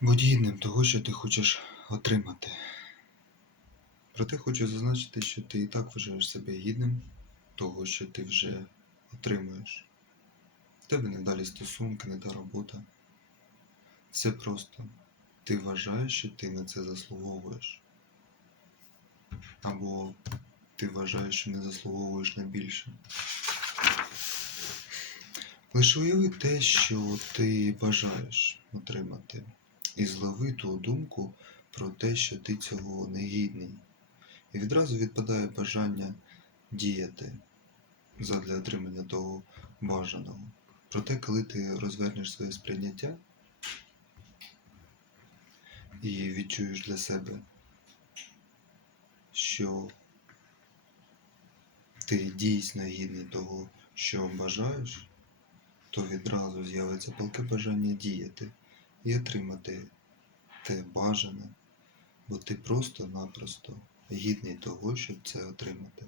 Будь гідним того, що ти хочеш отримати. Проте хочу зазначити, що ти і так вважаєш себе гідним того, що ти вже отримуєш. В тебе не далі стосунки, не та робота. Все просто. Ти вважаєш, що ти на це заслуговуєш. Або ти вважаєш, що не заслуговуєш на більше. Лише уяви те, що ти бажаєш отримати, і злови ту думку про те, що ти цього не гідний. І відразу відпадає бажання діяти задля отримання того бажаного. Проте, коли ти розвернеш своє сприйняття і відчуєш для себе, що ти дійсно гідний того, що бажаєш, то відразу з'явиться палке бажання діяти і отримати те бажане, бо ти просто-напросто гідний того, щоб це отримати.